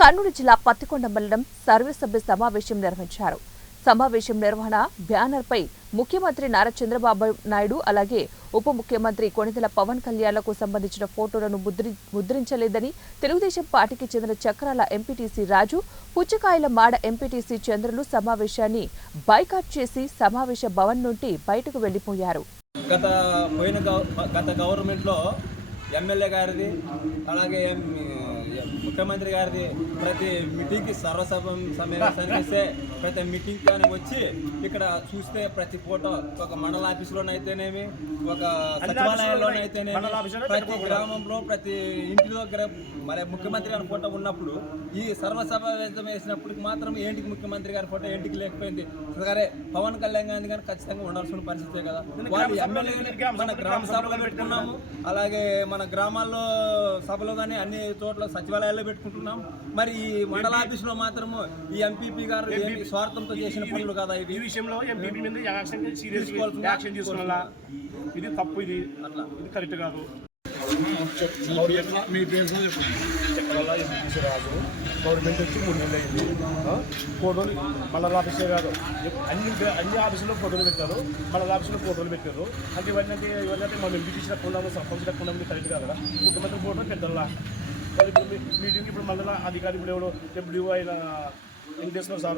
కర్నూలు జిల్లా పత్తికొండ మండలం సర్వసభ్య సమావేశం నిర్వహించారు. సమావేశం నిర్వహణ బ్యానర్పై ముఖ్యమంత్రి నారా చంద్రబాబు నాయుడు అలాగే ఉప ముఖ్యమంత్రి కొణిదెల పవన్ కళ్యాణ్లకు సంబంధించిన ఫోటోలను ముద్రించలేదని తెలుగుదేశం పార్టీకి చెందిన చక్రాల ఎంపీటీసీ రాజు, పుచ్చకాయల మాడ ఎంపీటీసీ చంద్రులు సమావేశాన్ని బైకాట్ చేసి సమావేశ భవన్ నుండి బయటకు వెళ్లిపోయారు. గత గవర్నమెంట్లో ఎమ్మెల్యే గారిది అలాగే ముఖ్యమంత్రి గారిది ప్రతి మీటింగ్కి సర్వసభ సమావేశానికి వస్తే ప్రతి మీటింగ్ కానీ వచ్చి ఇక్కడ చూస్తే ప్రతి ఫోటో ఒక మండల ఆఫీసులోనైతేనేమి ఒక సచివాలయంలోనైతేనేమి ప్రతి గ్రామంలో ప్రతి ఇంటి దగ్గర మరి ముఖ్యమంత్రి గారి ఫోటో ఉన్నప్పుడు ఈ సర్వసమావేశం వేసినప్పటికి మాత్రం ఏంటికి ముఖ్యమంత్రి గారి ఫోటో ఏంటికి లేకపోయింది. సరే పవన్ కళ్యాణ్ గాంధీ గారు ఖచ్చితంగా ఉండాల్సిన పరిస్థితే కదా. వాళ్ళు ఎమ్మెల్యే మన గ్రామ సభలో పెట్టుకున్నాము, అలాగే మన గ్రామాల్లో సభలో కానీ అన్ని చోట్ల సచివాలయాల్లో పెట్టుకుంటున్నాం. మరి ఈ మండల ఆఫీసులో మాత్రము ఈ ఎంపీపీ గారు స్వార్థంతో చేసిన పనులు కదా. ఈ విషయంలో ఎంపీపీ మీద యాక్షన్ తీసుకోవాలా, ఇది తప్పు, ఇది అట్లా ఇది కరెక్ట్ కాదు. మీ పేరు చక్రాల ఎంపీటీసీ రాజు. గవర్నమెంట్ వచ్చి 3 నెలలు అయింది. ఫోటోలు మండల ఆఫీసే కాదు, అన్ని ఆఫీసులో ఫోటోలు పెట్టారు, మండల ఆఫీసులో ఫోటోలు పెట్టారు. అంటే ఇవన్నీ మనం ఎంపీటీసీ తక్కువ సర్పంచ్ తక్కువ కరెక్ట్ కాదు కదా. ముఖ్యమంత్రి ఫోటో పెట్టాలా. ఇప్పుడు మీటింగ్ ఇప్పుడు మండల అధికారి ఇప్పుడు ఎవడో అయిన వెంకటేశ్వర సార్